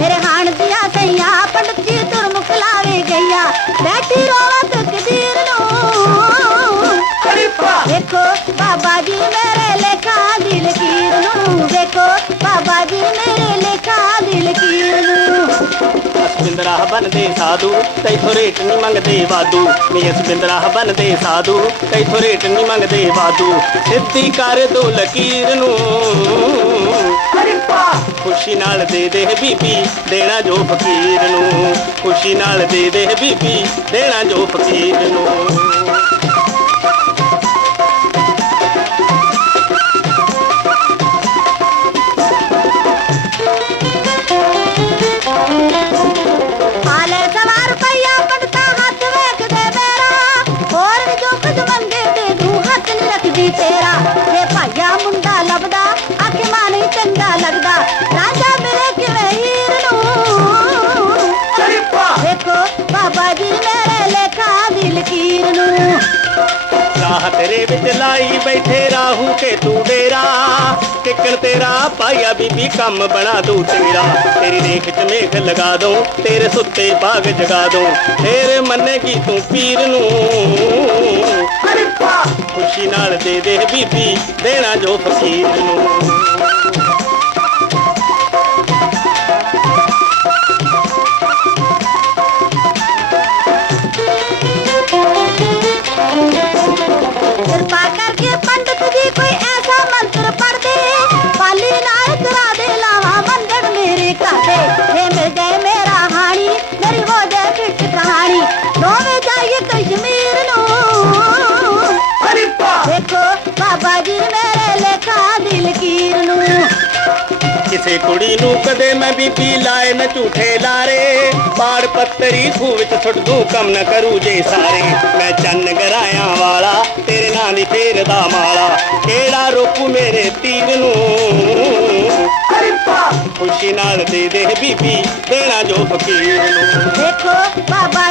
ਮੇਰੇ ਹਾਣ ਦੀਆਂ ਸਈਆਂ ਪੰਡਤ ਤੁਰਮੁਖ ਲਾਵੇ ਗਈਆਂ। ਬੈਠੀ ਰੋਵਾ ਤਕਦੀਰ ਨੂੰ। ਦੇਖੋ ਬਾਬਾ ਜੀ ਮੇਰੇ ਲੇਖਾ ਦੀ ਲਕੀਰ ਨੂੰ। ਦੇਖੋ ਬਾਬਾ ਜੀ ਮੇਰੇ ਲੇਖਾ ਦੀ ਲਕੀਰ ਨੂੰ। ਅਸਬਿੰਦਰਾ ਬਣਦੇ ਸਾਧੂ ਤੈਥੋਂ ਰੇਟ ਨਹੀਂ ਮੰਗਦੇ ਵਾਦੂ ਮੀ ਅਸਬਿੰਦਰਾ ਬਣਦੇ ਸਾਧੂ ਤੈਥੋਂ ਰੇਟ ਨਹੀਂ ਮੰਗਦੇ ਵਾਦੂ ਸਿੱਧੀ ਕਰ ਦੋ ਲਕੀਰ ਨੂੰ। ਖੁਸ਼ੀ ਨਾਲ ਦੇ ਦੇ ਬੀਬੀ, ਦੇਣਾ ਜੋ ਫਕੀਰ ਨੂੰ। ਖੁਸ਼ੀ ਨਾਲ ਦੇ ਦੇ ਬੀਬੀ, ਦੇਣਾ ਜੋ ਫਕੀਰ ਨੂੰ। ਹਾਲੇ ਰਾਹ ਤੇਰੇ ਵਿੱਚ ਲਾਈ ਬੈਠੇ ਰਾਹੂ ਕੇ ਤੂੰ ਡੇਰਾ। ਟਿਕਣ ਤੇਰਾ ਪਾਇਆ ਬੀਬੀ ਕੰਮ ਬਣਾ ਦੂ ਤੇਰਾ। ਤੇਰੀ ਦੇਖ ਚ ਮੇਖ ਲਗਾ ਦੂੰ ਤੇਰੇ ਸੁੱਤੇ ਬਾਗ ਜਗਾ ਦੂੰ। ਫੇਰ ਮੰਨੇਗੀ ਤੂੰ ਪੀਰ ਨੂੰ। ਖੁਸ਼ੀ ਨਾਲ ਦੇ ਦੇ ਬੀਬੀ ਦੇਣਾ ਜੋ ਫਕੀਰ ਨੂੰ। ਲੇਖਾ ਦੀ ਲਕੀਰ ਨੂੰ। ਕਿਸੇ ਕੁੜੀ ਨੂੰ ਕਦੇ ਮੈਂ ਬੀਬੀ ਲਾਏ ਨਾ ਝੂਠੇ ਲਾਰੇ। ਬਾੜ ਪੱਤਰੀ ਖੂਹ ਵਿੱਚ ਸੁੱਟ ਦੂੰ ਕੰਮ ਨਾ ਕਰੂ ਜੇ ਸਾਰੇ। ਮੈਂ ਚੰਨ ਗਰਾਇਆਂ ਵਾਲਾ ਤੇਰੇ ਨਾਂ ਦੀ ਫੇਰਦਾ ਮਾਲਾ। ਕਿਹੜਾ ਰੋਕੂ ਮੇਰੇ ਤੀਰ ਨੂੰ? ਖੁਸ਼ੀ ਨਾਲ ਦੇ ਦੇ ਬੀਬੀ ਦੇਣਾ ਜੋ ਫਕੀਰ ਨੂੰ। ਦੇਖੋ ਬਾਬਾ